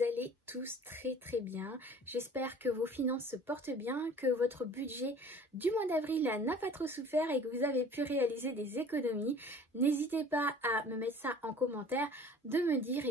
vous allez tous très bien. J'espère que vos finances se portent bien, que votre budget du mois d'avril n'a pas trop souffert et que vous avez pu réaliser des économies. N'hésitez pas à me mettre ça en commentaire, de me dire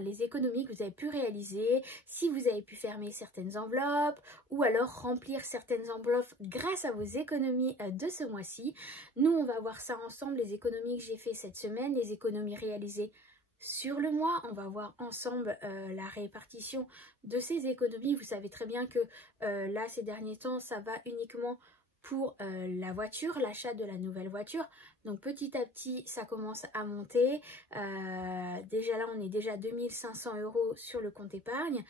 les économies que vous avez pu réaliser, si vous avez pu fermer certaines enveloppes ou alors remplir certaines enveloppes grâce à vos économies de ce mois-ci. Nous, on va voir ça ensemble, les économies que j'ai fait cette semaine, les économies réalisées sur le mois. On va voir ensemble la répartition de ces économies. Vous savez très bien que là, ces derniers temps, ça va uniquement pour la voiture, l'achat de la nouvelle voiture. Donc petit à petit, ça commence à monter. Déjà là, on est déjà à 2500 € sur le compte épargne.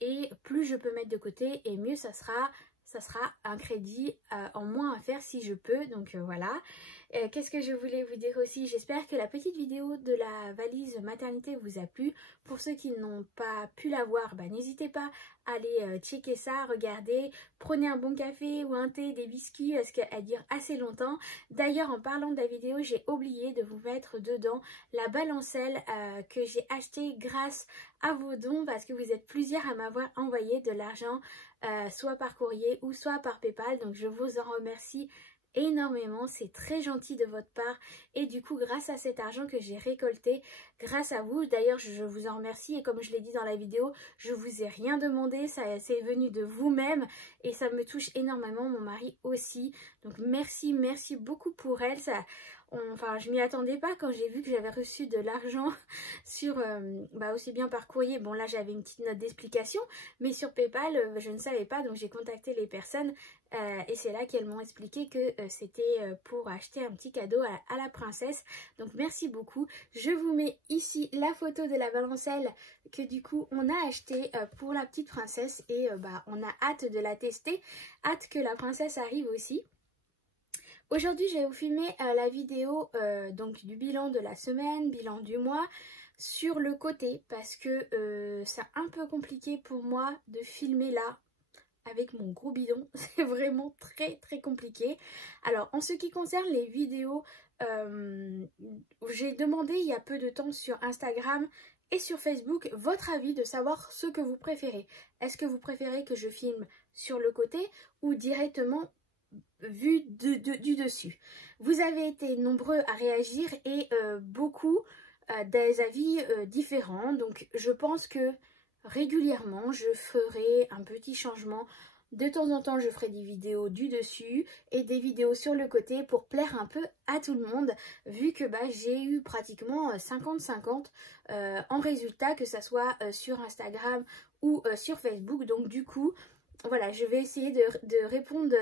Et plus je peux mettre de côté, et mieux ça sera un crédit en moins à faire si je peux. Donc voilà. Qu'est-ce que je voulais vous dire aussi? J'espère que la petite vidéo de la valise maternité vous a plu. Pour ceux qui n'ont pas pu la voir, n'hésitez pas à aller checker ça, regardez, prenez un bon café ou un thé, des biscuits, parce qu'elle dure assez longtemps. D'ailleurs, en parlant de la vidéo, j'ai oublié de vous mettre dedans la balancelle que j'ai achetée grâce à vos dons, parce que vous êtes plusieurs à m'avoir envoyé de l'argent, soit par courrier ou soit par PayPal. Donc je vous en remercie énormément, c'est très gentil de votre part. Et du coup, grâce à cet argent que j'ai récolté, grâce à vous, d'ailleurs je vous en remercie, et comme je l'ai dit dans la vidéo, je vous ai rien demandé, ça c'est venu de vous-même et ça me touche énormément, mon mari aussi. Donc merci beaucoup pour elle. Je m'y attendais pas quand j'ai vu que j'avais reçu de l'argent sur aussi bien par courrier. Bon, là j'avais une petite note d'explication, mais sur PayPal je ne savais pas, donc j'ai contacté les personnes et c'est là qu'elles m'ont expliqué que c'était pour acheter un petit cadeau à la princesse. Donc merci beaucoup. Je vous mets ici la photo de la balancelle que du coup on a acheté pour la petite princesse, et on a hâte de la tester, hâte que la princesse arrive aussi. Aujourd'hui, je vais vous filmer la vidéo donc du bilan de la semaine, bilan du mois, sur le côté, parce que c'est un peu compliqué pour moi de filmer là avec mon gros bidon. C'est vraiment très compliqué. Alors, en ce qui concerne les vidéos, j'ai demandé il y a peu de temps sur Instagram et sur Facebook votre avis, de savoir ce que vous préférez. Est-ce que vous préférez que je filme sur le côté ou directement vu du dessus? Vous avez été nombreux à réagir et beaucoup des avis différents. Donc je pense que régulièrement je ferai un petit changement. De temps en temps je ferai des vidéos du dessus et des vidéos sur le côté pour plaire un peu à tout le monde, vu que j'ai eu pratiquement 50-50 en résultat, que ça soit sur Instagram ou sur Facebook. Donc du coup voilà, je vais essayer de répondre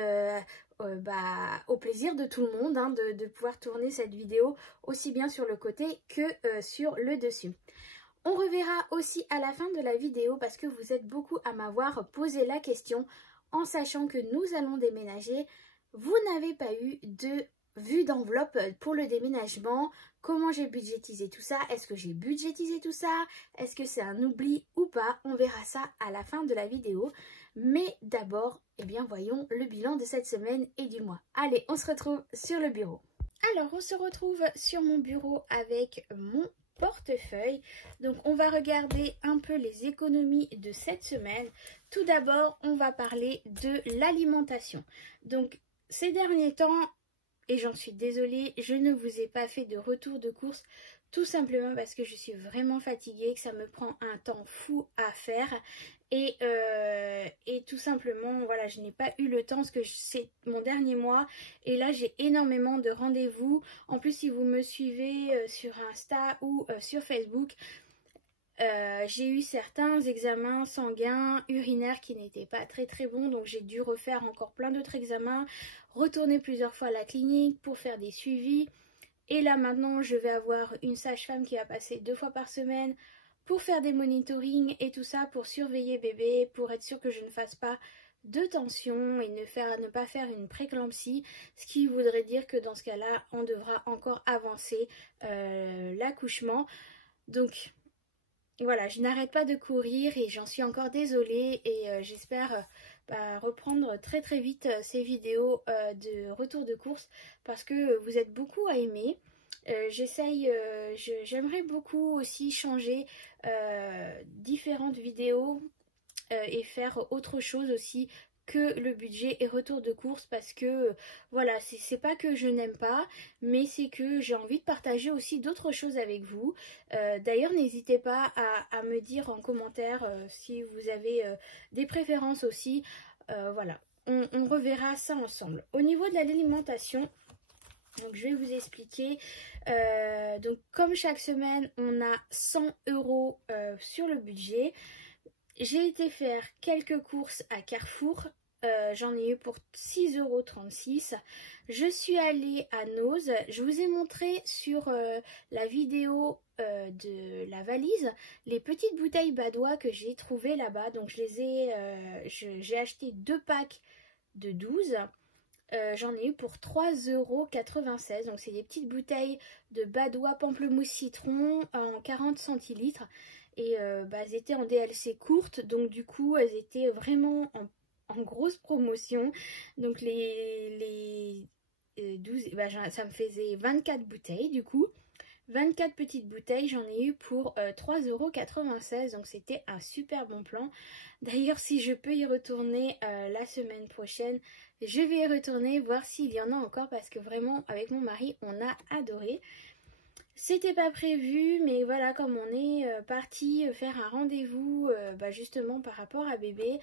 au plaisir de tout le monde, de pouvoir tourner cette vidéo aussi bien sur le côté que sur le dessus. On reverra aussi à la fin de la vidéo, parce que vous êtes beaucoup à m'avoir posé la question, en sachant que nous allons déménager. Vous n'avez pas eu de vue d'enveloppe pour le déménagement. Comment j'ai budgétisé tout ça? Est-ce que j'ai budgétisé tout ça? Est-ce que c'est un oubli ou pas? On verra ça à la fin de la vidéo. Mais d'abord, voyons le bilan de cette semaine et du mois. Allez, on se retrouve sur le bureau. Alors, on se retrouve sur mon bureau avec mon portefeuille. Donc, on va regarder un peu les économies de cette semaine. Tout d'abord, on va parler de l'alimentation. Donc, ces derniers temps, et j'en suis désolée, je ne vous ai pas fait de retour de course, tout simplement parce que je suis vraiment fatiguée, que ça me prend un temps fou à faire. Et tout simplement, voilà, je n'ai pas eu le temps, parce que c'est mon dernier mois. Et là, j'ai énormément de rendez-vous. En plus, si vous me suivez sur Insta ou sur Facebook, j'ai eu certains examens sanguins, urinaires qui n'étaient pas très bons. Donc j'ai dû refaire encore plein d'autres examens, retourner plusieurs fois à la clinique pour faire des suivis. Et là maintenant, je vais avoir une sage-femme qui va passer 2 fois par semaine pour faire des monitorings et tout ça, pour surveiller bébé, pour être sûr que je ne fasse pas de tension et ne pas faire une préclampsie, ce qui voudrait dire que dans ce cas-là, on devra encore avancer l'accouchement. Donc voilà, je n'arrête pas de courir et j'en suis encore désolée, et j'espère reprendre très vite ces vidéos de retour de course, parce que vous êtes beaucoup à aimer. J'aimerais beaucoup aussi changer différentes vidéos et faire autre chose aussi que le budget et retour de course parce que voilà, c'est pas que je n'aime pas, mais c'est que j'ai envie de partager aussi d'autres choses avec vous. D'ailleurs, n'hésitez pas à me dire en commentaire si vous avez des préférences aussi. Voilà, on reverra ça ensemble. Au niveau de l'alimentation, donc je vais vous expliquer. Donc comme chaque semaine, on a 100 € sur le budget. J'ai été faire quelques courses à Carrefour. J'en ai eu pour 6,36 €. Je suis allée à Noz. Je vous ai montré sur la vidéo de la valise les petites bouteilles Badois que j'ai trouvées là-bas. Donc j'ai acheté 2 packs de 12. J'en ai eu pour 3,96 €. Donc c'est des petites bouteilles de Badois pamplemousse citron en 40 centilitres. Et elles étaient en DLC courte, donc du coup elles étaient vraiment en grosse promotion. Donc les 12, ça me faisait 24 bouteilles du coup. 24 petites bouteilles, j'en ai eu pour 3,96 €. Donc c'était un super bon plan. D'ailleurs, si je peux y retourner la semaine prochaine, je vais y retourner voir s'il y en a encore parce que vraiment avec mon mari on a adoré. C'était pas prévu, mais voilà, comme on est parti faire un rendez-vous justement par rapport à bébé,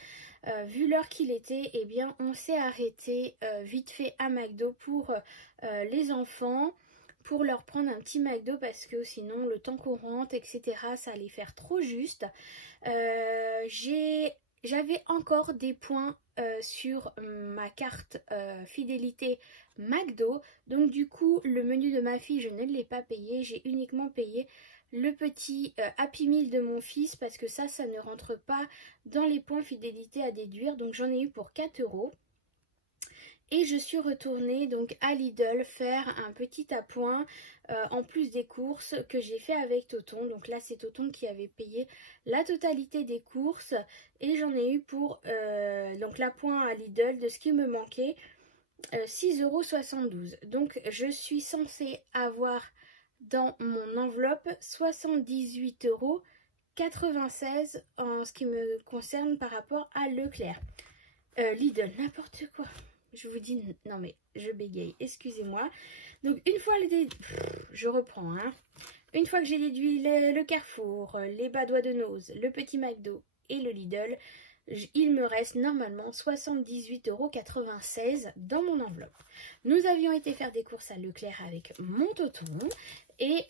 vu l'heure qu'il était, eh bien on s'est arrêté vite fait à McDo pour les enfants, pour leur prendre un petit McDo parce que sinon le temps qu'on rentre, etc., ça allait faire trop juste. J'avais encore des points sur ma carte fidélité McDo, donc du coup le menu de ma fille je ne l'ai pas payé, j'ai uniquement payé le petit Happy Meal de mon fils parce que ça ne rentre pas dans les points fidélité à déduire, donc j'en ai eu pour 4 €. Et je suis retournée donc à Lidl faire un petit appoint en plus des courses que j'ai fait avec Toton. Donc là c'est Toton qui avait payé la totalité des courses et j'en ai eu pour donc l'appoint à Lidl de ce qui me manquait 6,72 €. Donc je suis censée avoir dans mon enveloppe 78,96 € en ce qui me concerne par rapport à Leclerc. Lidl, n'importe quoi. Je vous dis, non mais je bégaye, excusez-moi. Donc une fois je reprends, hein. Une fois que j'ai déduit le Carrefour, les Badois de Noz, le petit McDo et le Lidl, il me reste normalement 78,96 € dans mon enveloppe. Nous avions été faire des courses à Leclerc avec mon Toton. Et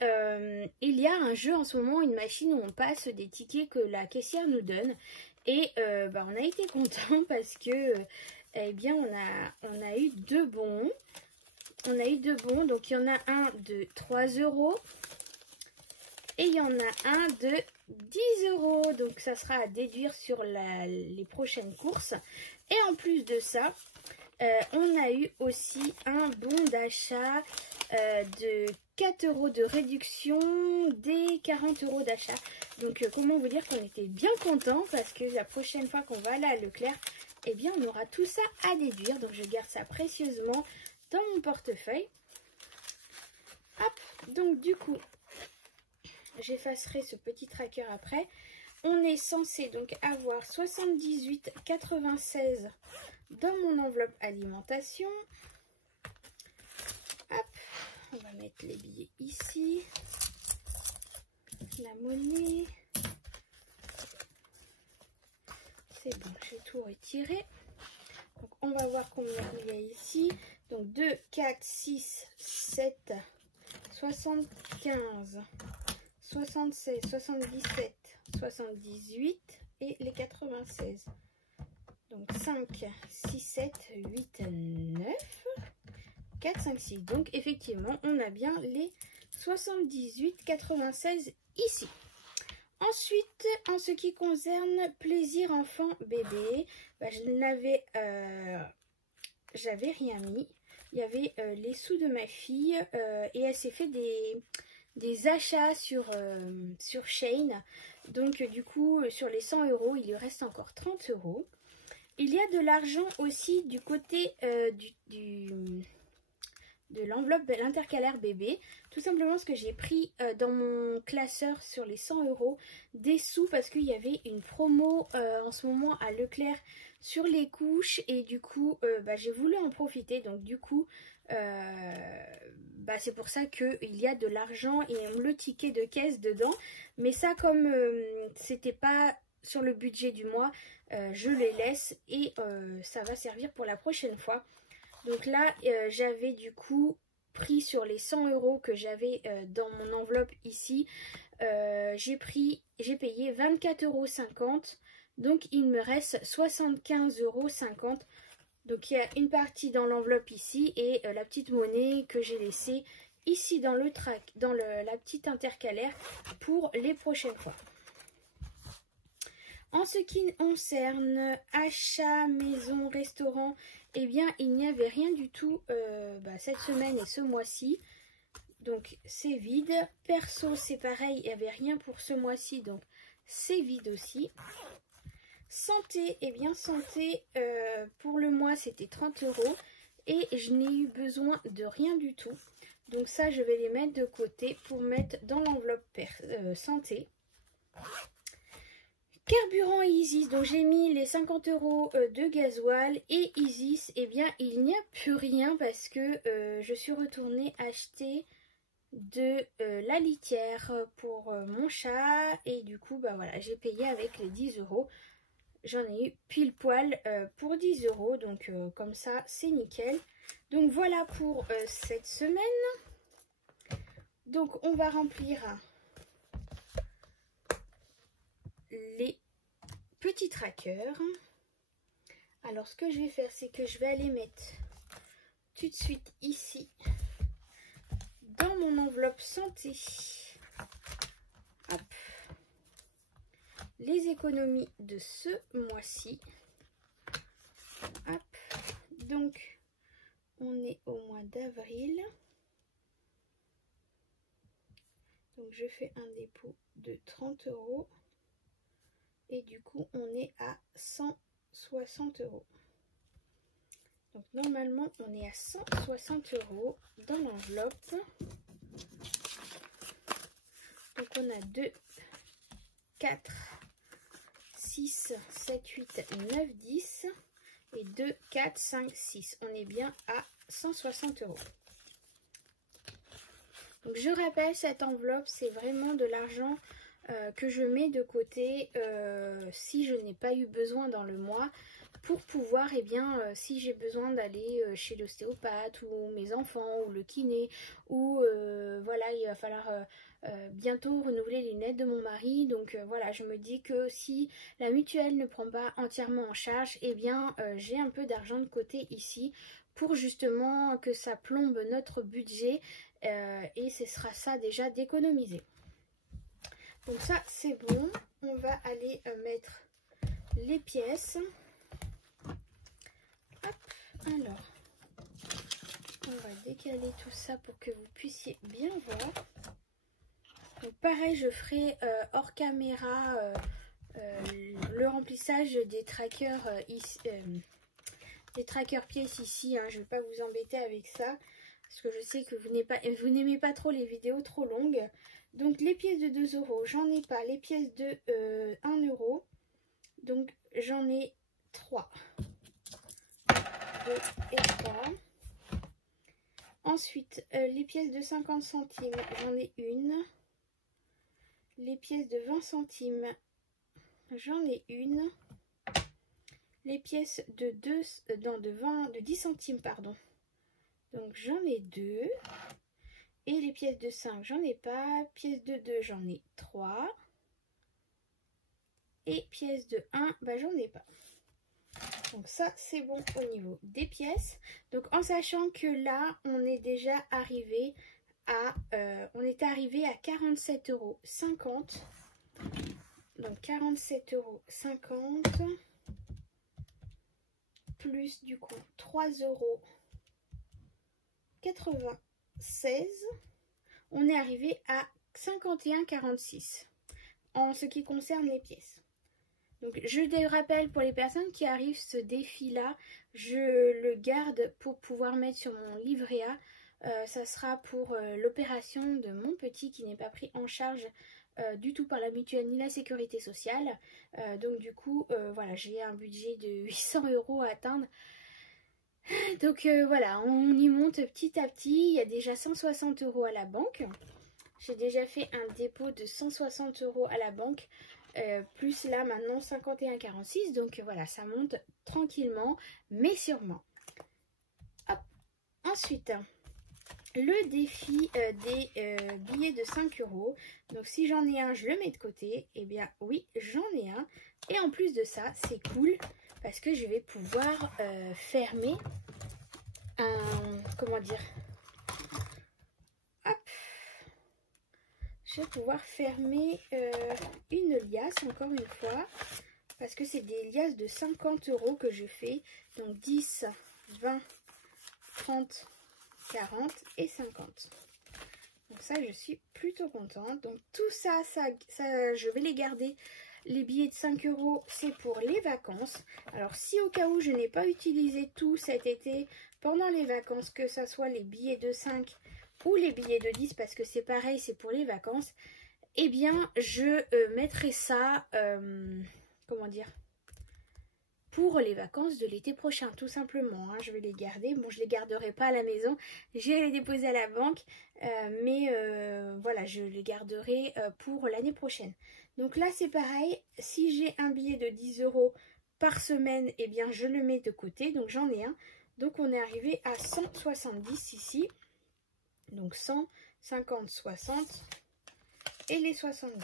il y a un jeu en ce moment, une machine où on passe des tickets que la caissière nous donne. Et on a été contents parce que eh bien on a eu 2 bons. On a eu 2 bons, donc il y en a un de 3 € et il y en a un de 10 €. Donc ça sera à déduire sur les prochaines courses. Et en plus de ça, on a eu aussi un bon d'achat de 4 € de réduction des 40 € d'achat. Donc comment vous dire qu'on était bien contents parce que la prochaine fois qu'on va aller à Leclerc, eh bien on aura tout ça à déduire. Donc je garde ça précieusement dans mon portefeuille. Hop, donc du coup, j'effacerai ce petit tracker après. On est censé donc avoir 78,96 € dans mon enveloppe alimentation. Hop, on va mettre les billets ici. La monnaie. C'est bon, j'ai tout retiré. Donc on va voir combien il y a ici. Donc 2, 4, 6, 7, 75, 76, 77, 78 et les 96. Donc 5, 6, 7, 8, 9, 4, 5, 6. Donc effectivement, on a bien les 78,96 ici. Ensuite, en ce qui concerne plaisir enfant bébé, j'avais rien mis. Il y avait les sous de ma fille et elle s'est fait des achats sur Shein. Donc du coup, sur les 100 €, il lui reste encore 30 €. Il y a de l'argent aussi du côté de l'enveloppe l'intercalaire bébé. Tout simplement parce que j'ai pris dans mon classeur sur les 100 € des sous parce qu'il y avait une promo en ce moment à Leclerc sur les couches et du coup j'ai voulu en profiter. Donc du coup c'est pour ça qu'il y a de l'argent et le ticket de caisse dedans. Mais ça, comme c'était pas sur le budget du mois, je les laisse et ça va servir pour la prochaine fois. Donc là, j'avais du coup pris sur les 100 € que j'avais dans mon enveloppe ici. J'ai payé 24,50 €. Donc il me reste 75,50 €. Donc il y a une partie dans l'enveloppe ici et la petite monnaie que j'ai laissée ici dans la petite intercalaire pour les prochaines fois. En ce qui concerne achat, maison, restaurant, eh bien il n'y avait rien du tout cette semaine et ce mois-ci. Donc c'est vide. Perso c'est pareil, il n'y avait rien pour ce mois-ci, donc c'est vide aussi. Santé, eh bien santé, pour le mois c'était 30 € et je n'ai eu besoin de rien du tout. Donc ça je vais les mettre de côté pour mettre dans l'enveloppe santé. Carburant et Isis, donc j'ai mis les 50 € de gasoil et Isis, eh bien il n'y a plus rien parce que je suis retournée acheter de la litière pour mon chat et du coup voilà, j'ai payé avec les 10 €. J'en ai eu pile poil pour 10 €, donc comme ça c'est nickel. Donc voilà pour cette semaine. Donc on va remplir les petits trackers. Alors ce que je vais faire, c'est que je vais aller mettre tout de suite ici dans mon enveloppe santé. Hop. Les économies de ce mois-ci. Hop. Donc on est au mois d'avril. Donc je fais un dépôt de 30 € et du coup on est à 160 €. Donc normalement on est à 160 € dans l'enveloppe. Donc on a 2, 4, 6, 7, 8, 9, 10 et 2, 4, 5, 6. On est bien à 160 €. Donc je rappelle, cette enveloppe, c'est vraiment de l'argent que je mets de côté si je n'ai pas eu besoin dans le mois pour pouvoir, si j'ai besoin d'aller chez l'ostéopathe ou mes enfants ou le kiné ou voilà, il va falloir bientôt renouveler les lunettes de mon mari. Donc voilà, je me dis que si la mutuelle ne prend pas entièrement en charge, j'ai un peu d'argent de côté ici pour justement que ça plombe notre budget et ce sera ça déjà d'économiser. Donc ça c'est bon, on va aller mettre les pièces. Hop, alors on va décaler tout ça pour que vous puissiez bien voir. Donc pareil, je ferai hors caméra le remplissage des trackers pièces ici, hein. Je ne vais pas vous embêter avec ça parce que je sais que vous n'aimez pas trop les vidéos trop longues. Donc les pièces de 2 €, j'en ai pas. Les pièces de 1 €, donc j'en ai 3. 2 et 3. Ensuite, les pièces de 50 centimes, j'en ai une. Les pièces de 20 centimes, j'en ai une. Les pièces de 10 centimes, pardon. Donc j'en ai 2. Et les pièces de 5, j'en ai pas. Pièces de 2, j'en ai 3. Et pièces de 1, j'en ai pas. Donc ça, c'est bon au niveau des pièces. Donc en sachant que là, on est déjà arrivé à... on était arrivé à 47,50 €. Donc 47,50 € plus du coup 3,96 €. On est arrivé à 51,46 € en ce qui concerne les pièces. Donc je rappelle pour les personnes qui arrivent, ce défi là, je le garde pour pouvoir mettre sur mon livret A Ça sera pour l'opération de mon petit qui n'est pas pris en charge du tout par la mutuelle ni la sécurité sociale. Donc du coup, voilà, j'ai un budget de 800 € à atteindre. Donc voilà, on y monte petit à petit. Il y a déjà 160 € à la banque. J'ai déjà fait un dépôt de 160 € à la banque. Plus là maintenant 51,46. Donc voilà, ça monte tranquillement mais sûrement. Hop. Ensuite, le défi des billets de 5 €. Donc si j'en ai un, je le mets de côté. Eh bien oui, j'en ai un. Et en plus de ça, c'est cool parce que je vais pouvoir fermer un... Comment dire? Hop. Je vais pouvoir fermer une liasse, encore une fois. Parce que c'est des liasses de 50 € que je fais. Donc 10, 20, 30, 40 et 50. Donc ça, je suis plutôt contente. Donc tout ça, je vais les garder. Les billets de 5 €, c'est pour les vacances. Alors si au cas où je n'ai pas utilisé tout cet été pendant les vacances, que ce soit les billets de 5 ou les billets de 10, parce que c'est pareil, c'est pour les vacances, eh bien je mettrai ça, comment dire, pour les vacances de l'été prochain, tout simplement. Hein, je vais les garder. Bon, je les garderai pas à la maison. J'irai les déposer à la banque. Mais voilà, je les garderai pour l'année prochaine. Donc là, c'est pareil. Si j'ai un billet de 10 € par semaine, eh bien, je le mets de côté. Donc, j'en ai un. Donc, on est arrivé à 170 ici. Donc, 100, 50, 60 et les 70.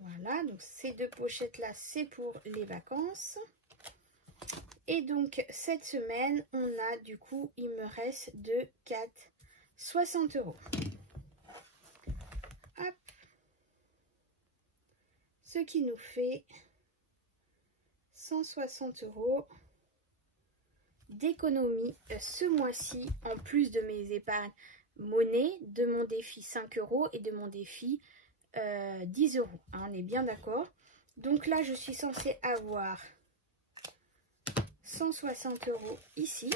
Voilà, donc ces deux pochettes-là, c'est pour les vacances. Et donc, cette semaine, on a du coup, il me reste de 4, 60 €. Hop. Ce qui nous fait 160 € d'économie ce mois-ci, en plus de mes épargnes monnaie, de mon défi 5 € et de mon défi 10 €. Hein, on est bien d'accord. Donc là, je suis censée avoir 160 € ici.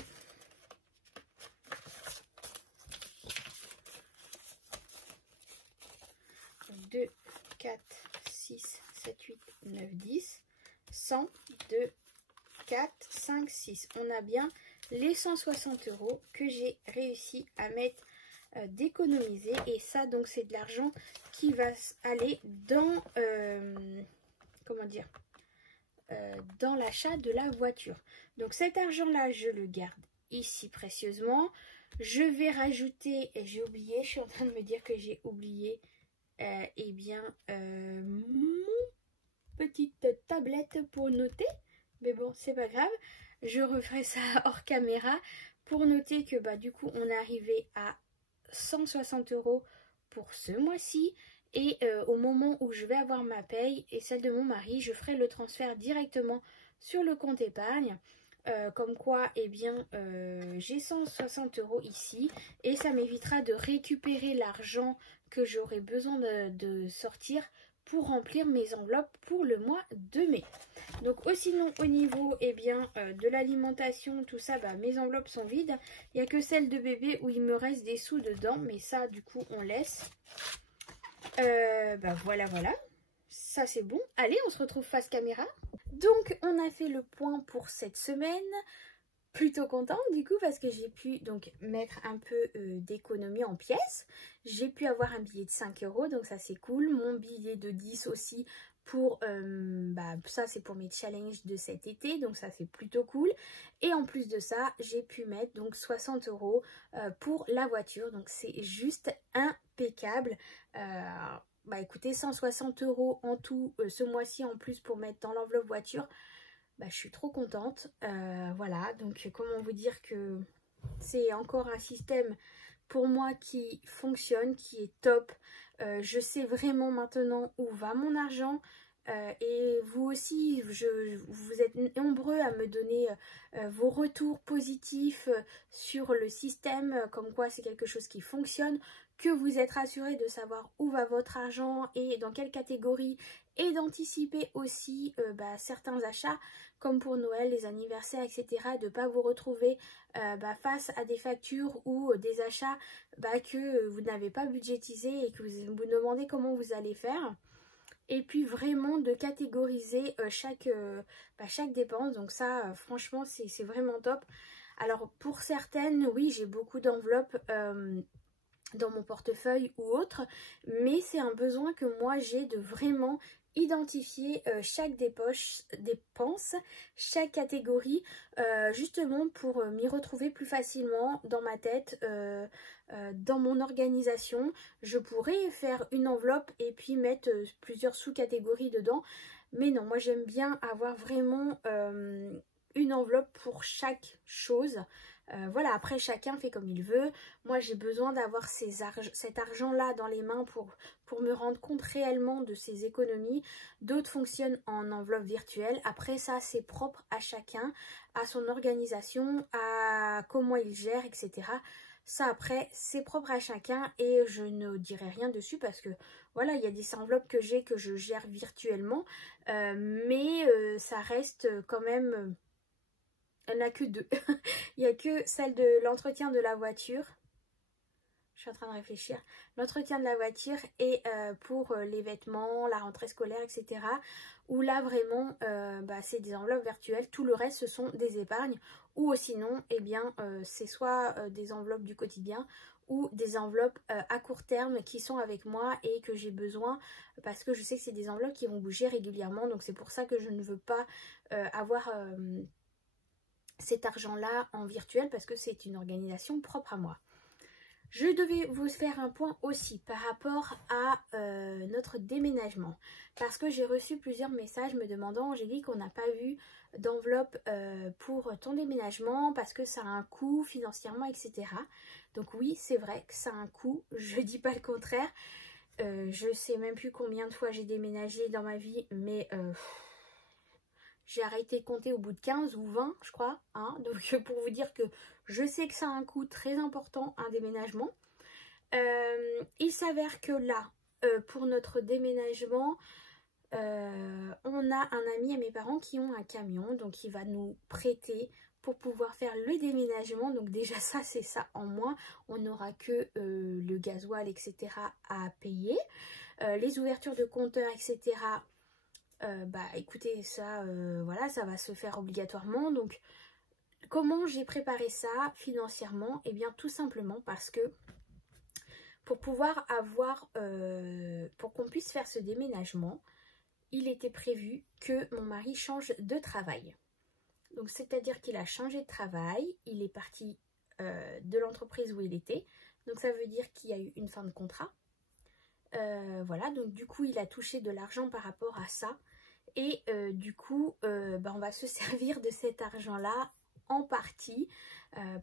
Donc 2, 4, 6, 7, 8, 9, 10. 100, 2, 4, 5, 6. On a bien les 160 € que j'ai réussi à mettre d'économiser. Et ça, donc, c'est de l'argent qui va aller dans, comment dire, dans l'achat de la voiture. Donc cet argent-là, je le garde ici précieusement. Je vais rajouter, et j'ai oublié, je suis en train de me dire que j'ai oublié, eh bien, mon petite tablette pour noter. Mais bon, c'est pas grave. Je referai ça hors caméra pour noter que bah, du coup, on est arrivé à 160 € pour ce mois-ci. Et au moment où je vais avoir ma paye et celle de mon mari, je ferai le transfert directement sur le compte épargne. Comme quoi, eh bien, j'ai 160 € ici. Et ça m'évitera de récupérer l'argent que j'aurai besoin de sortir pour remplir mes enveloppes pour le mois de mai. Donc sinon au niveau eh bien, de l'alimentation, tout ça, bah, mes enveloppes sont vides. Il n'y a que celle de bébé où il me reste des sous dedans, mais ça du coup on laisse. Bah voilà, ça c'est bon. Allez, on se retrouve face caméra. Donc on a fait le point pour cette semaine. Plutôt contente du coup parce que j'ai pu donc mettre un peu d'économie en pièces. J'ai pu avoir un billet de 5 €, donc ça c'est cool. Mon billet de 10 aussi pour bah, ça c'est pour mes challenges de cet été, donc ça c'est plutôt cool. Et en plus de ça, j'ai pu mettre donc 60 € pour la voiture, donc c'est juste impeccable. Bah écoutez, 160 € en tout ce mois-ci en plus pour mettre dans l'enveloppe voiture. Bah, je suis trop contente. Voilà, donc comment vous dire que c'est encore un système pour moi qui fonctionne, qui est top. Je sais vraiment maintenant où va mon argent. Et vous aussi, vous êtes nombreux à me donner vos retours positifs sur le système, comme quoi c'est quelque chose qui fonctionne, que vous êtes rassurés de savoir où va votre argent et dans quelle catégorie et d'anticiper aussi certains achats comme pour Noël, les anniversaires, etc. De ne pas vous retrouver face à des factures ou des achats que vous n'avez pas budgétisé et que vous vous demandez comment vous allez faire. Et puis vraiment de catégoriser chaque dépense. Donc ça, franchement, c'est vraiment top. Alors pour certaines, oui, j'ai beaucoup d'enveloppes dans mon portefeuille ou autre, mais c'est un besoin que moi j'ai de vraiment identifier chaque dépense, chaque catégorie, justement pour m'y retrouver plus facilement dans ma tête, dans mon organisation. Je pourrais faire une enveloppe et puis mettre plusieurs sous-catégories dedans, mais non, moi j'aime bien avoir vraiment une enveloppe pour chaque chose. Voilà, après chacun fait comme il veut. Moi j'ai besoin d'avoir cet argent là dans les mains pour me rendre compte réellement de ses économies. D'autres fonctionnent en enveloppe virtuelle. Après ça c'est propre à chacun, à son organisation, à comment il gère, etc. Ça après c'est propre à chacun et je ne dirai rien dessus parce que voilà, il y a des enveloppes que je gère virtuellement, mais ça reste quand même... Il n'y en a que deux. Il n'y a que celle de l'entretien de la voiture. Je suis en train de réfléchir. L'entretien de la voiture et pour les vêtements, la rentrée scolaire, etc. Où là vraiment, c'est des enveloppes virtuelles. Tout le reste, ce sont des épargnes. Ou sinon, eh bien, c'est soit des enveloppes du quotidien ou des enveloppes à court terme qui sont avec moi et que j'ai besoin parce que je sais que c'est des enveloppes qui vont bouger régulièrement. Donc c'est pour ça que je ne veux pas avoir... cet argent-là en virtuel parce que c'est une organisation propre à moi. Je devais vous faire un point aussi par rapport à notre déménagement parce que j'ai reçu plusieurs messages me demandant: Angélique, on n'a pas vu d'enveloppe pour ton déménagement parce que ça a un coût financièrement, etc. Donc oui, c'est vrai que ça a un coût, je dis pas le contraire. Je sais même plus combien de fois j'ai déménagé dans ma vie, mais... j'ai arrêté de compter au bout de 15 ou 20, je crois. Hein. Donc pour vous dire que je sais que ça a un coût très important, un déménagement. Il s'avère que là, pour notre déménagement, on a un ami à mes parents qui ont un camion. Donc il va nous prêter pour pouvoir faire le déménagement. Donc déjà ça, c'est ça en moins. On n'aura que le gasoil, etc. à payer. Les ouvertures de compteurs, etc. Écoutez, ça voilà, ça va se faire obligatoirement. Donc comment j'ai préparé ça financièrement? Eh bien tout simplement parce que pour pouvoir avoir pour qu'on puisse faire ce déménagement, il était prévu que mon mari change de travail. Donc c'est à dire qu'il a changé de travail, il est parti de l'entreprise où il était. Donc ça veut dire qu'il y a eu une fin de contrat. Voilà, donc du coup il a touché de l'argent par rapport à ça. Et du coup, on va se servir de cet argent-là en partie,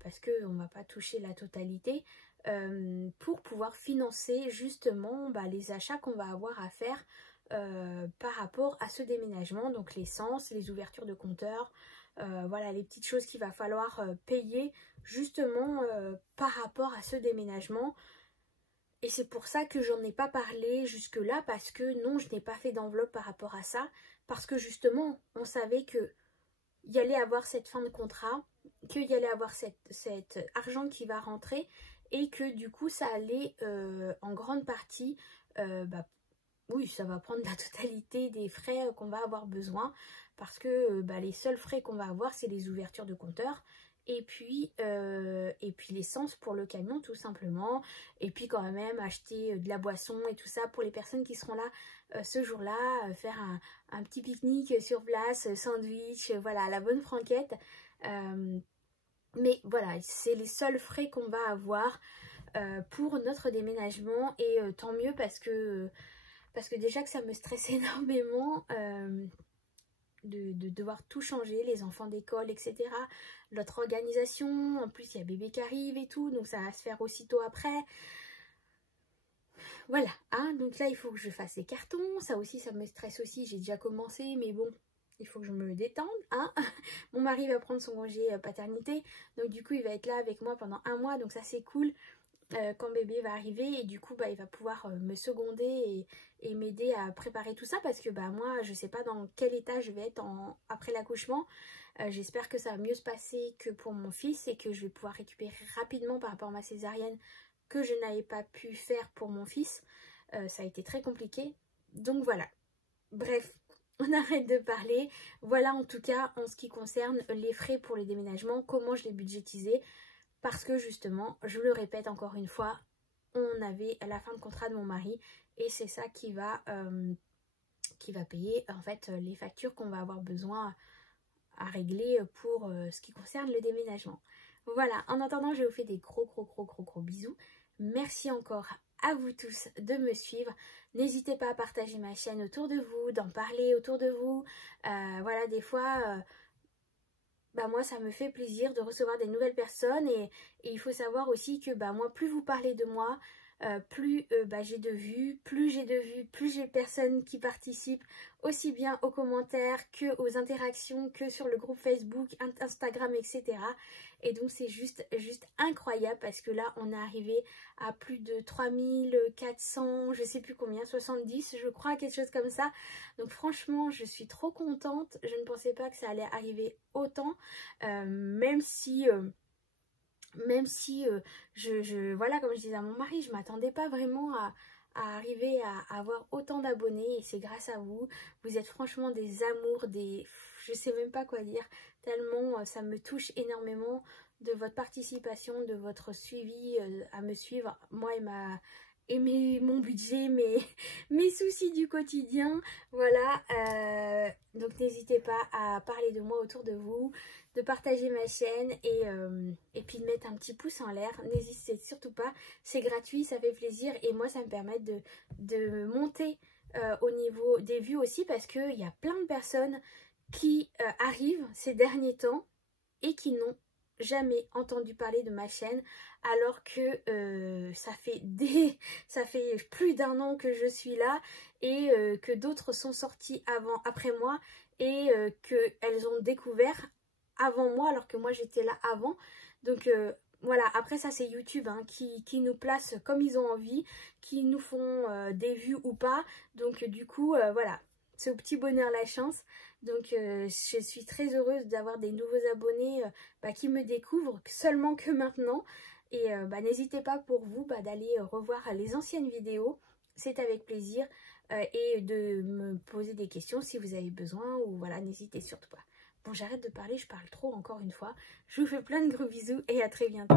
parce qu'on ne va pas toucher la totalité, pour pouvoir financer justement les achats qu'on va avoir à faire par rapport à ce déménagement. Donc l'essence, les ouvertures de compteurs, voilà les petites choses qu'il va falloir payer justement par rapport à ce déménagement. Et c'est pour ça que j'en ai pas parlé jusque là, parce que non, je n'ai pas fait d'enveloppe par rapport à ça, parce que justement on savait que il y allait avoir cette fin de contrat, qu'il y allait avoir cet argent qui va rentrer et que du coup ça allait en grande partie, oui, ça va prendre la totalité des frais qu'on va avoir besoin, parce que les seuls frais qu'on va avoir c'est les ouvertures de compteurs et puis l'essence pour le camion tout simplement, et puis quand même acheter de la boisson et tout ça pour les personnes qui seront là ce jour-là, faire un petit pique-nique sur place, sandwich, voilà, la bonne franquette. Mais voilà, c'est les seuls frais qu'on va avoir pour notre déménagement, et tant mieux parce que déjà que ça me stresse énormément de devoir tout changer, les enfants d'école, etc. Notre organisation, en plus il y a bébé qui arrive et tout, donc ça va se faire aussitôt après. Voilà, hein, donc là il faut que je fasse les cartons, ça aussi ça me stresse aussi, j'ai déjà commencé, mais bon, il faut que je me détende, hein. Mon mari va prendre son congé paternité, donc du coup il va être là avec moi pendant 1 mois, donc ça c'est cool. quand bébé va arriver, et du coup bah, il va pouvoir me seconder et m'aider à préparer tout ça, parce que bah, moi je sais pas dans quel état je vais être après l'accouchement. J'espère que ça va mieux se passer que pour mon fils et que je vais pouvoir récupérer rapidement par rapport à ma césarienne que je n'avais pas pu faire pour mon fils. Ça a été très compliqué, donc voilà. Bref, on arrête de parler. Voilà en tout cas en ce qui concerne les frais pour le déménagement, comment je l'ai budgétisé. Parce que justement, je le répète encore une fois, on avait la fin de contrat de mon mari et c'est ça qui va payer en fait les factures qu'on va avoir besoin à régler pour ce qui concerne le déménagement. Voilà, en attendant, je vous fais des gros bisous. Merci encore à vous tous de me suivre. N'hésitez pas à partager ma chaîne autour de vous, d'en parler autour de vous. Voilà, des fois... bah moi ça me fait plaisir de recevoir des nouvelles personnes et il faut savoir aussi que bah moi plus vous parlez de moi, plus bah, j'ai de vues, plus j'ai de personnes qui participent aussi bien aux commentaires que aux interactions, que sur le groupe Facebook, Instagram, etc. Et donc c'est juste incroyable parce que là on est arrivé à plus de 3400, je sais plus combien, 70 je crois, quelque chose comme ça. Donc franchement je suis trop contente, je ne pensais pas que ça allait arriver autant, même si voilà, comme je disais à mon mari, je m'attendais pas vraiment à arriver à avoir autant d'abonnés et c'est grâce à vous. Vous êtes franchement des amours, je sais même pas quoi dire, tellement ça me touche énormément de votre participation, de votre suivi, à me suivre, moi et mon budget, mes soucis du quotidien. Voilà, donc n'hésitez pas à parler de moi autour de vous, de partager ma chaîne et puis de mettre un petit pouce en l'air. N'hésitez surtout pas, c'est gratuit, ça fait plaisir et moi ça me permet de monter au niveau des vues aussi, parce qu'il y a plein de personnes qui arrivent ces derniers temps et qui n'ont jamais entendu parler de ma chaîne, alors que ça fait plus d'un an que je suis là et que d'autres sont sortis après moi et qu'elles ont découvert avant moi alors que moi j'étais là avant. Donc voilà, après ça c'est YouTube hein, qui nous place comme ils ont envie, qui nous font des vues ou pas. Donc du coup voilà, c'est au petit bonheur la chance. Donc je suis très heureuse d'avoir des nouveaux abonnés qui me découvrent seulement que maintenant. Et n'hésitez pas pour vous d'aller revoir les anciennes vidéos, c'est avec plaisir. Et de me poser des questions si vous avez besoin, ou voilà, n'hésitez surtout pas. Bon, j'arrête de parler, je parle trop encore une fois. Je vous fais plein de gros bisous et à très bientôt.